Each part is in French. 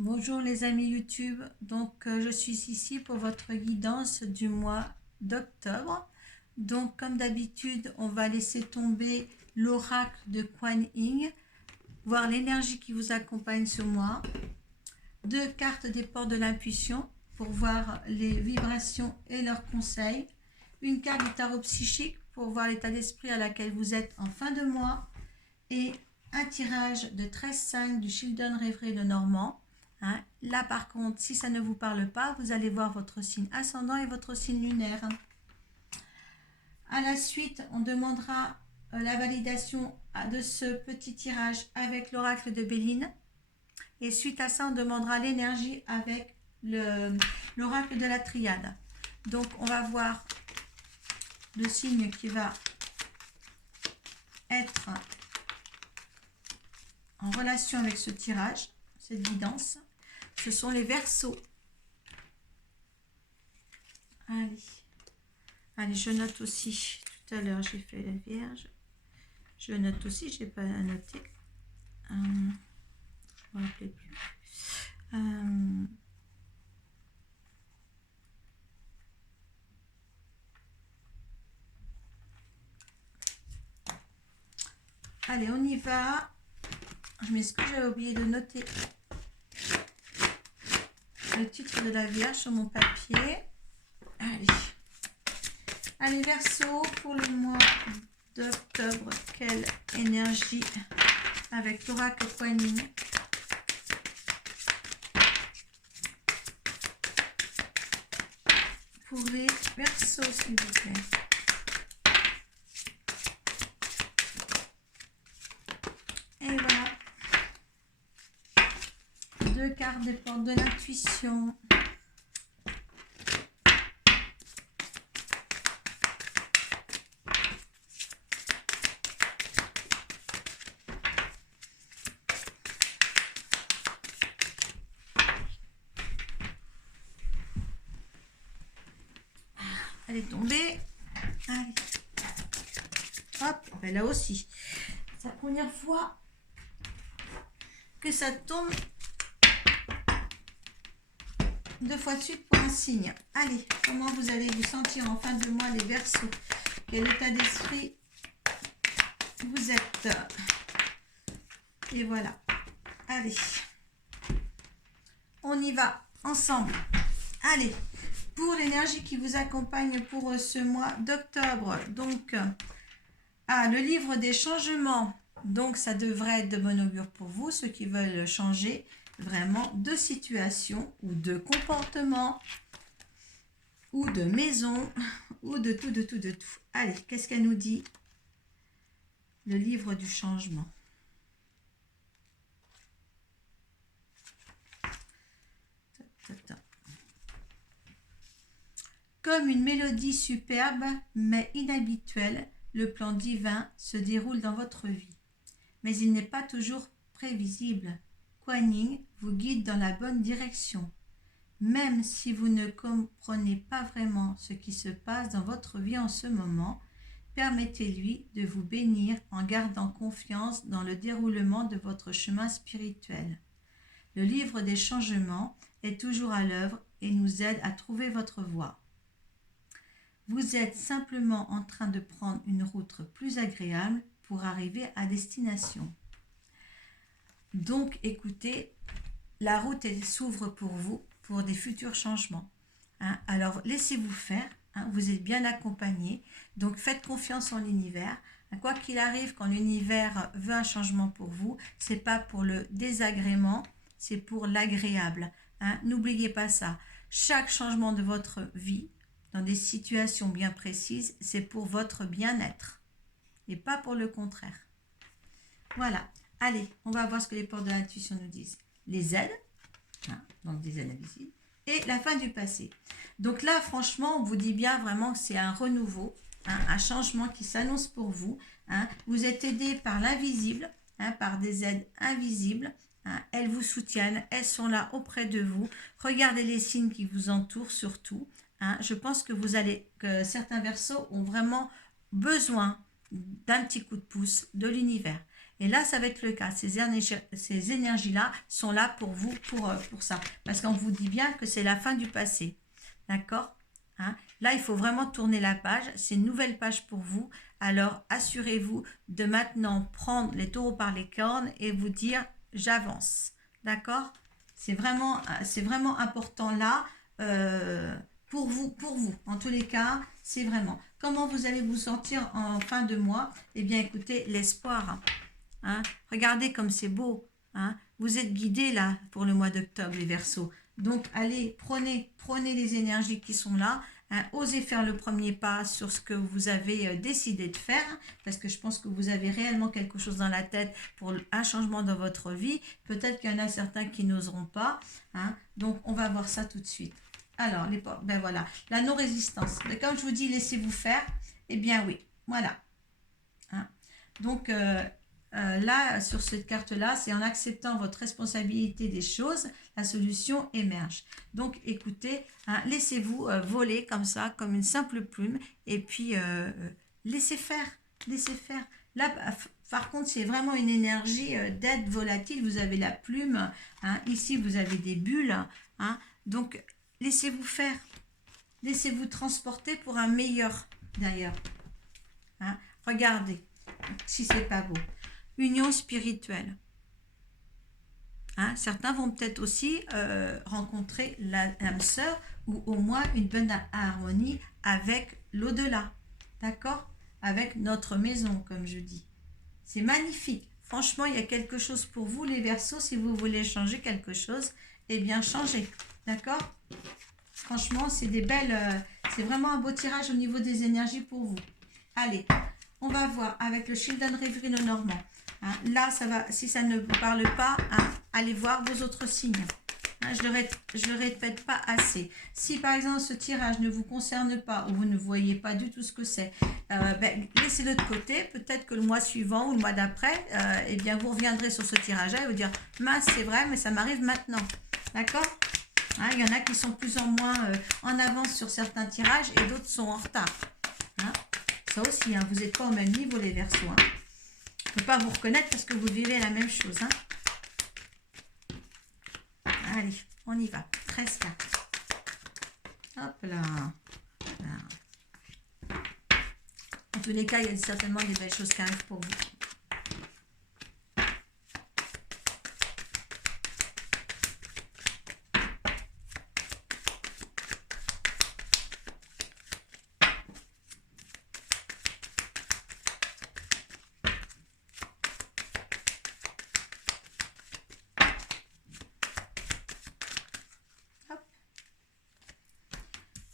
Bonjour les amis YouTube, je suis ici pour votre guidance du mois d'octobre. Donc comme d'habitude, on va laisser tomber l'oracle de Kuan Yin, voir l'énergie qui vous accompagne ce mois. 2 cartes des portes de l'intuition pour voir les vibrations et leurs conseils. Une carte du tarot psychique pour voir l'état d'esprit à laquelle vous êtes en fin de mois. Et un tirage de 13-5 du Children Rêverie de Normand. Là par contre, si ça ne vous parle pas, vous allez voir votre signe ascendant et votre signe lunaire. À la suite, on demandera la validation de ce petit tirage avec l'oracle de Béline. Et suite à ça, on demandera l'énergie avec l'oracle de la triade. Donc, on va voir le signe qui va être en relation avec ce tirage, cette guidance. Ce sont les Verseaux. Allez, je note aussi. Tout à l'heure, j'ai fait la Vierge. Je note aussi, je n'ai pas noté. Je ne me rappelais plus. Allez, on y va. Je m'excuse, j'avais oublié de noter le titre de la Vierge sur mon papier. Allez, Verseau, pour le mois d'octobre, quelle énergie avec l'oracle Kuan Yin. Pour les Verseaux, s'il vous plaît. Et voilà. 2 cartes des portes de l'intuition. Elle est tombée. Allez. Hop, ben là aussi. C'est la première fois que ça tombe 2 fois de suite pour un signe. Allez, comment vous allez vous sentir en fin de mois, les Verseaux? Quel état d'esprit vous êtes? Et voilà. Allez. On y va ensemble. Allez. Pour l'énergie qui vous accompagne pour ce mois d'octobre, donc, le livre des changements. Donc, ça devrait être de bon augure pour vous, ceux qui veulent changer vraiment de situation ou de comportement ou de maison ou de tout, de tout, de tout. Allez, qu'est-ce qu'elle nous dit? Le livre du changement. Comme une mélodie superbe mais inhabituelle, le plan divin se déroule dans votre vie. Mais il n'est pas toujours prévisible. Kuan Yin vous guide dans la bonne direction. Même si vous ne comprenez pas vraiment ce qui se passe dans votre vie en ce moment, permettez-lui de vous bénir en gardant confiance dans le déroulement de votre chemin spirituel. Le livre des changements est toujours à l'œuvre et nous aide à trouver votre voie. Vous êtes simplement en train de prendre une route plus agréable pour arriver à destination. Donc, écoutez, la route s'ouvre pour vous pour des futurs changements. Alors, laissez-vous faire. Vous êtes bien accompagné. Donc, faites confiance en l'univers. Quoi qu'il arrive, quand l'univers veut un changement pour vous, ce n'est pas pour le désagrément, c'est pour l'agréable. N'oubliez pas ça. Chaque changement de votre vie, dans des situations bien précises, c'est pour votre bien-être et pas pour le contraire. Voilà. Allez, on va voir ce que les portes de l'intuition nous disent. Les aides, donc des aides invisibles, et la fin du passé. Donc là, franchement, on vous dit bien vraiment que c'est un renouveau, un changement qui s'annonce pour vous. Vous êtes aidé par l'invisible, par des aides invisibles. Elles vous soutiennent, elles sont là auprès de vous. Regardez les signes qui vous entourent surtout. Je pense que certains Verseaux ont vraiment besoin d'un petit coup de pouce de l'univers. Et là, ça va être le cas. Ces énergies-là sont là pour vous, pour ça. Parce qu'on vous dit bien que c'est la fin du passé. D'accord, hein? Là, il faut vraiment tourner la page. C'est une nouvelle page pour vous. Alors, assurez-vous de maintenant prendre les taureaux par les cornes et vous dire « j'avance ». D'accord? C'est vraiment important là pour vous. En tous les cas, c'est vraiment. Comment vous allez vous sentir en fin de mois? Eh bien, écoutez, l'espoir. Hein? Regardez comme c'est beau. Hein? Vous êtes guidés là pour le mois d'octobre, les Verseaux. Donc, allez, prenez les énergies qui sont là. Hein? Osez faire le premier pas sur ce que vous avez décidé de faire, parce que je pense que vous avez réellement quelque chose dans la tête pour un changement dans votre vie. Peut-être qu'il y en a certains qui n'oseront pas. Hein? Donc, on va voir ça tout de suite. Alors, ben voilà, la non-résistance. Mais comme je vous dis, laissez-vous faire. Eh bien, oui, voilà. Hein? Donc, là, sur cette carte-là, c'est en acceptant votre responsabilité des choses, la solution émerge. Donc, écoutez, hein, laissez-vous voler comme ça, comme une simple plume, et puis laissez faire, laissez faire. Là, par contre, c'est vraiment une énergie d'aide volatile. Vous avez la plume, hein, ici, vous avez des bulles. Hein, donc, laissez-vous faire, laissez-vous transporter pour un meilleur, d'ailleurs. Hein, regardez, si c'est pas beau. Union spirituelle. Hein, certains vont peut-être aussi rencontrer l'âme sœur ou au moins une bonne harmonie avec l'au-delà. D'accord? Avec notre maison, comme je dis. C'est magnifique. Franchement, il y a quelque chose pour vous, les Verseaux. Si vous voulez changer quelque chose, eh bien, changez. D'accord? Franchement, c'est c'est vraiment un beau tirage au niveau des énergies pour vous. Allez, on va voir avec le Children Reverie le Normand. Hein, là, ça va. Si ça ne vous parle pas, hein, allez voir vos autres signes. Hein, je le répète pas assez. Si par exemple ce tirage ne vous concerne pas ou vous ne voyez pas du tout ce que c'est, laissez-le de côté. Peut-être que le mois suivant ou le mois d'après, eh bien vous reviendrez sur ce tirage-là et vous dire mince, c'est vrai, mais ça m'arrive maintenant. D'accord? Hein, il y en a qui sont plus ou moins en avance sur certains tirages et d'autres sont en retard. Hein, ça aussi, hein, vous n'êtes pas au même niveau, les Verseaux. Hein. Je ne peux pas vous reconnaître parce que vous vivez la même chose. Hein. Allez, on y va. 13 cartes. Hop là. En tous les cas, il y a certainement des belles choses qui arrivent pour vous.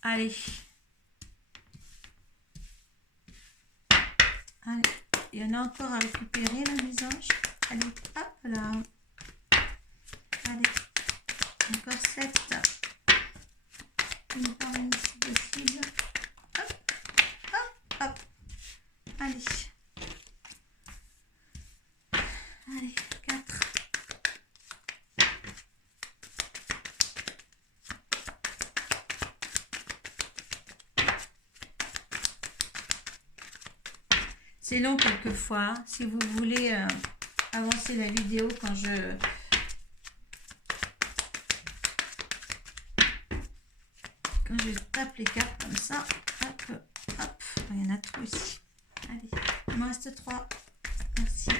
Allez. Allez. Il y en a encore à récupérer, là, mes anges. Allez, hop là. Allez. Encore 7. Une par une si possible. Hop, hop, hop. Allez. Allez, 4. C'est long quelquefois. Si vous voulez avancer la vidéo quand je tape les cartes comme ça. Hop, hop. Il y en a trop ici. Allez, il me reste 3. Merci.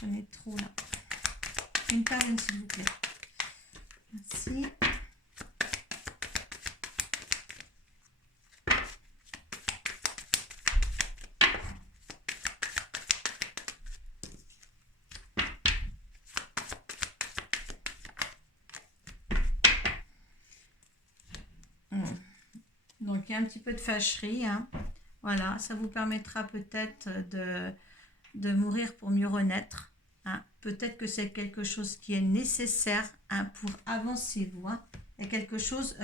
J'en ai trop là. Une par une, s'il vous plaît. Merci. Donc, il y a un petit peu de fâcherie. Hein. Voilà, ça vous permettra peut-être de mourir pour mieux renaître. Hein. Peut-être que c'est quelque chose qui est nécessaire hein, pour avancer, vous. Hein. Il y a quelque chose,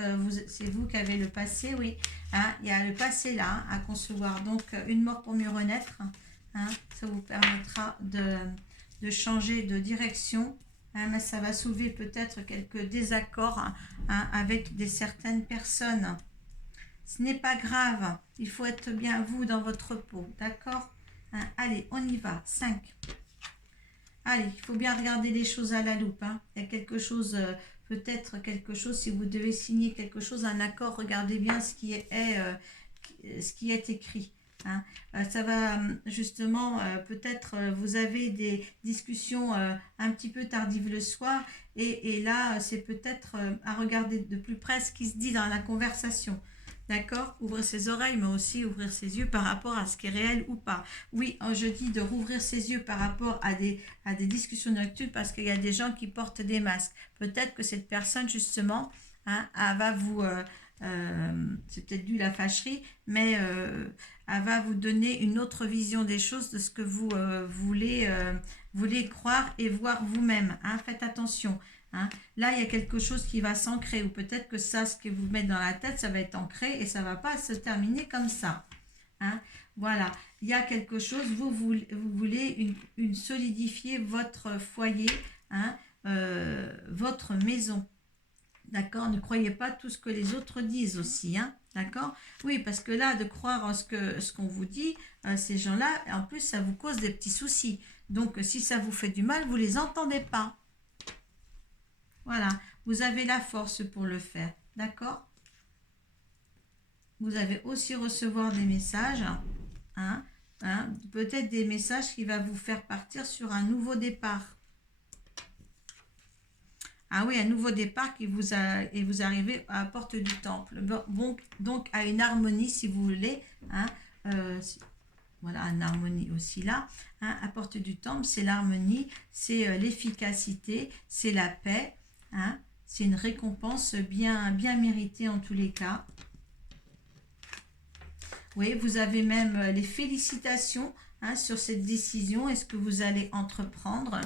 c'est vous qui avez le passé, oui. Hein. Il y a le passé là hein, à concevoir. Donc, une mort pour mieux renaître. Hein. Ça vous permettra de changer de direction. Hein, mais ça va soulever peut-être quelques désaccords hein, avec certaines personnes. Ce n'est pas grave. Il faut être bien, vous, dans votre peau. D'accord? Hein, allez, on y va. 5. Allez, il faut bien regarder les choses à la loupe. Hein. Il y a quelque chose, peut-être quelque chose, si vous devez signer quelque chose, un accord, regardez bien ce qui est écrit. Hein. Ça va justement, peut-être vous avez des discussions un petit peu tardives le soir et là, c'est peut-être à regarder de plus près ce qui se dit dans la conversation. D'accord? Ouvrir ses oreilles, mais aussi ouvrir ses yeux par rapport à ce qui est réel ou pas. Oui, je dis de rouvrir ses yeux par rapport à des discussions nocturnes parce qu'il y a des gens qui portent des masques. Peut-être que cette personne, justement, hein, elle va vous... c'est peut-être dû la fâcherie, mais elle va vous donner une autre vision des choses de ce que vous voulez croire et voir vous-même. Hein. Faites attention. Hein. Là, il y a quelque chose qui va s'ancrer, ou peut-être que ça, ce que vous mettez dans la tête, ça va être ancré et ça ne va pas se terminer comme ça. Hein. Voilà, il y a quelque chose, vous voulez solidifier votre foyer, hein, votre maison. D'accord? Ne croyez pas tout ce que les autres disent aussi. Hein. D'accord? Oui, parce que là, de croire en ce qu'on vous dit, ces gens-là, en plus, ça vous cause des petits soucis. Donc, si ça vous fait du mal, vous ne les entendez pas. Voilà, vous avez la force pour le faire, d'accord? Vous allez aussi recevoir des messages, hein, peut-être des messages qui vont vous faire partir sur un nouveau départ. Ah oui, un nouveau départ et vous arrivez à la porte du temple. Bon, donc, à une harmonie, si vous voulez, hein, voilà, une harmonie aussi là. Hein, à porte du temple, c'est l'harmonie, c'est l'efficacité, c'est la paix. Hein, c'est une récompense bien méritée en tous les cas. Oui, vous avez même les félicitations, hein, sur cette décision. Est-ce que vous allez entreprendre?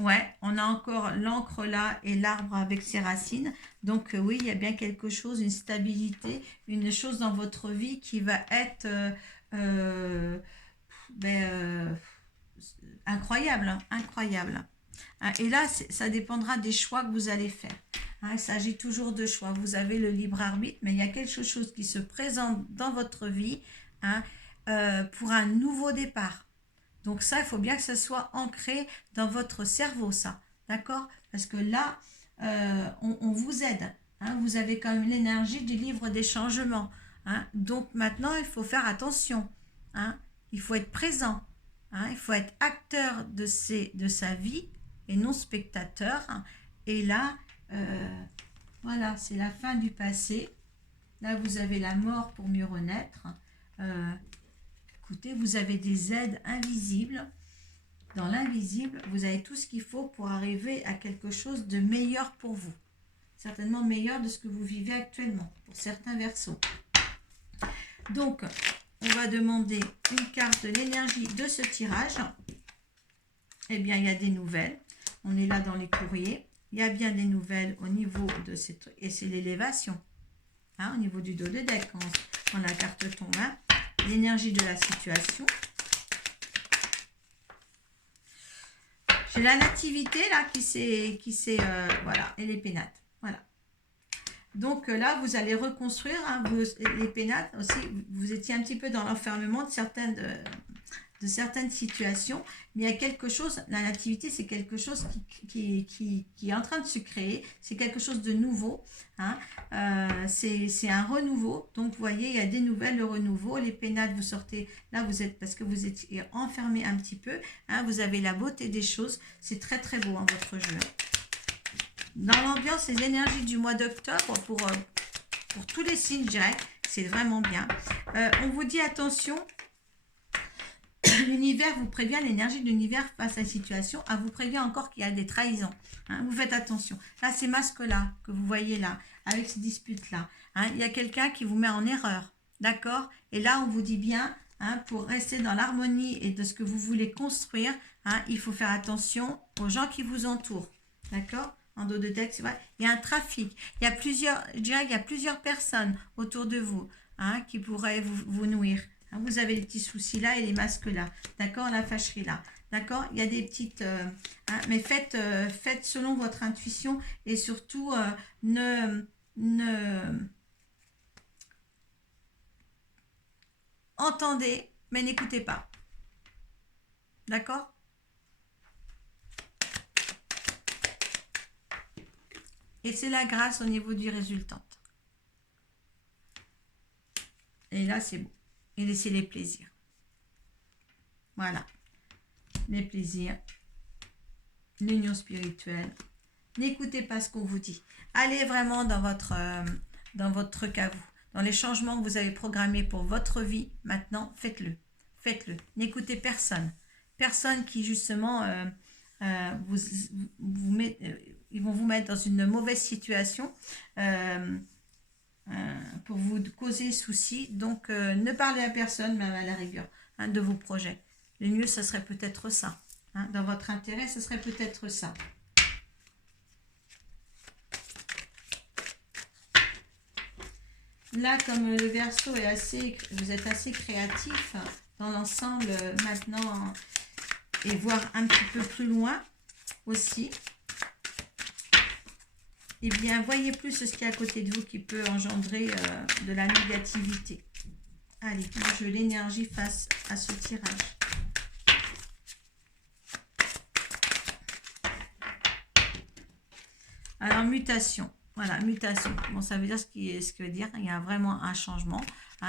Ouais, on a encore l'encre là et l'arbre avec ses racines. Donc oui, il y a bien quelque chose, une stabilité, une chose dans votre vie qui va être incroyable, hein, incroyable. Et là, ça dépendra des choix que vous allez faire. Hein, il s'agit toujours de choix. Vous avez le libre arbitre, mais il y a quelque chose qui se présente dans votre vie, hein, pour un nouveau départ. Donc ça, il faut bien que ça soit ancré dans votre cerveau, ça. D'accord? Parce que là, on vous aide. Hein, vous avez quand même l'énergie du livre des changements. Hein, donc maintenant, il faut faire attention. Hein, il faut être présent. Hein, il faut être acteur de sa vie et non spectateur. Et là, voilà, c'est la fin du passé. Là, vous avez la mort pour mieux renaître. Écoutez, vous avez des aides invisibles. Dans l'invisible, vous avez tout ce qu'il faut pour arriver à quelque chose de meilleur pour vous. Certainement meilleur de ce que vous vivez actuellement, pour certains versos. Donc, on va demander une carte de l'énergie de ce tirage. Eh bien, il y a des nouvelles. On est là dans les courriers. Il y a bien des nouvelles au niveau de ces trucs. Et c'est l'élévation. Hein, au niveau du dos de deck, quand la carte tombe. Hein, l'énergie de la situation. J'ai la nativité là qui s'est voilà, et les pénates. Voilà. Donc là, vous allez reconstruire, hein, les pénates aussi. Vous étiez un petit peu dans l'enfermement de certaines situations, mais il y a quelque chose, la nativité, c'est quelque chose qui est en train de se créer, c'est quelque chose de nouveau, hein, c'est un renouveau, donc vous voyez, il y a des nouvelles, le renouveau, les pénates, vous sortez, là vous êtes, parce que vous étiez enfermé un petit peu, hein, vous avez la beauté des choses, c'est très très beau, hein, votre jeu. Dans l'ambiance, les énergies du mois d'octobre, pour tous les signes, je dirais, c'est vraiment bien. On vous dit attention, l'univers vous prévient, l'énergie de l'univers face à la situation, vous prévient encore qu'il y a des trahisons. Hein, vous faites attention. Là, ces masques-là que vous voyez là, avec ces disputes-là, hein, il y a quelqu'un qui vous met en erreur. D'accord? Et là, on vous dit bien, hein, pour rester dans l'harmonie et de ce que vous voulez construire, hein, il faut faire attention aux gens qui vous entourent. D'accord? En dos de deck, c'est vrai. Il y a un trafic. Il y a plusieurs, je dirais qu'il y a plusieurs personnes autour de vous, hein, qui pourraient vous nuire. Vous avez les petits soucis là et les masques là. D'accord? La fâcherie là. D'accord? Il y a des petites... mais faites selon votre intuition et surtout ne entendez, mais n'écoutez pas. D'accord? Et c'est la grâce au niveau du résultat. Et là, c'est bon. Et laissez les plaisirs. Voilà. Les plaisirs. L'union spirituelle. N'écoutez pas ce qu'on vous dit. Allez vraiment dans votre truc à vous. Dans les changements que vous avez programmés pour votre vie, maintenant, faites-le. Faites-le. N'écoutez personne. Personne qui, justement, ils vont vous mettre dans une mauvaise situation pour vous causer souci. Donc, ne parlez à personne, même à la rigueur, de vos projets. Le mieux, ce serait peut-être ça. Dans votre intérêt, ce serait peut-être ça. Là, comme le Verseau est vous êtes assez créatif dans l'ensemble maintenant et voir un petit peu plus loin aussi. Eh bien, voyez plus ce qui est à côté de vous qui peut engendrer de la négativité. Allez, moi je veux l'énergie face à ce tirage. Alors, mutation. Voilà, mutation. Bon, ça veut dire ce que veut dire. Il y a vraiment un changement.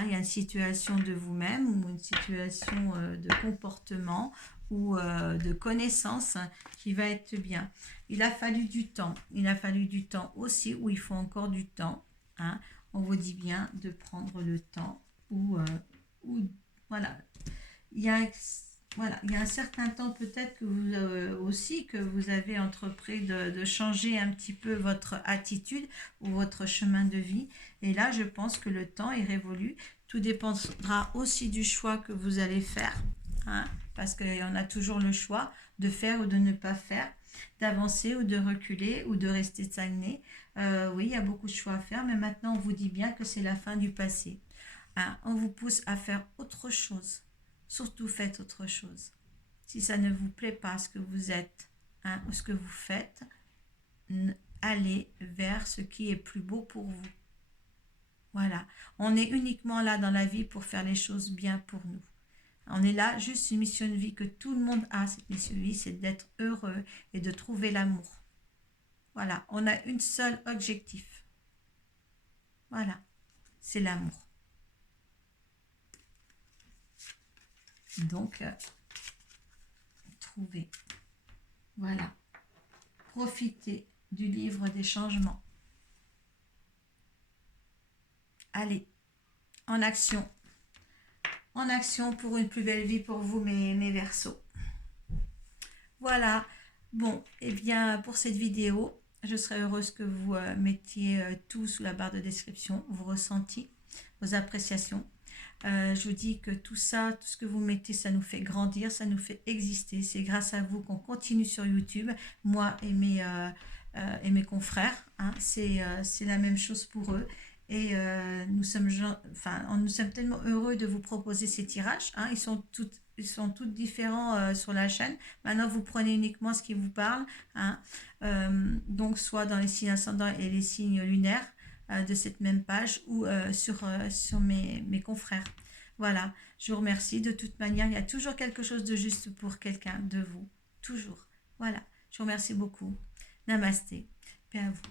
Il y a une situation de vous-même ou une situation de comportement ou de connaissance qui va être bien. Il a fallu du temps. Il a fallu du temps aussi, où il faut encore du temps. On vous dit bien de prendre le temps ou voilà. Il y a un certain temps peut-être que vous aussi que vous avez entrepris de changer un petit peu votre attitude ou votre chemin de vie. Et là, je pense que le temps est révolu. Tout dépendra aussi du choix que vous allez faire, parce qu'il y en a toujours le choix de faire ou de ne pas faire, d'avancer ou de reculer ou de rester stagné. Oui, il y a beaucoup de choix à faire, mais maintenant on vous dit bien que c'est la fin du passé. On vous pousse à faire autre chose. Surtout faites autre chose. Si ça ne vous plaît pas ce que vous êtes ou ce que vous faites, allez vers ce qui est plus beau pour vous. Voilà. On est uniquement là dans la vie pour faire les choses bien pour nous. On est là, juste une mission de vie que tout le monde a. Cette mission de vie, c'est d'être heureux et de trouver l'amour. Voilà. On a une seule objectif. Voilà. C'est l'amour. Donc, trouvez. Voilà. Profitez du livre des changements. Allez, en action. En action pour une plus belle vie pour vous, mes Verseaux. Voilà. Bon, et bien, pour cette vidéo, je serais heureuse que vous mettiez tout sous la barre de description, vos ressentis, vos appréciations. Je vous dis que tout ça, tout ce que vous mettez, ça nous fait grandir, ça nous fait exister. C'est grâce à vous qu'on continue sur YouTube, moi et mes confrères. C'est la même chose pour eux. Et nous sommes tellement heureux de vous proposer ces tirages. Ils sont toutes différents sur la chaîne. Maintenant, vous prenez uniquement ce qui vous parle. Donc, soit dans les signes ascendants et les signes lunaires de cette même page ou sur mes confrères. Voilà, je vous remercie. De toute manière, il y a toujours quelque chose de juste pour quelqu'un de vous. Toujours. Voilà, je vous remercie beaucoup. Namasté. Paix à vous.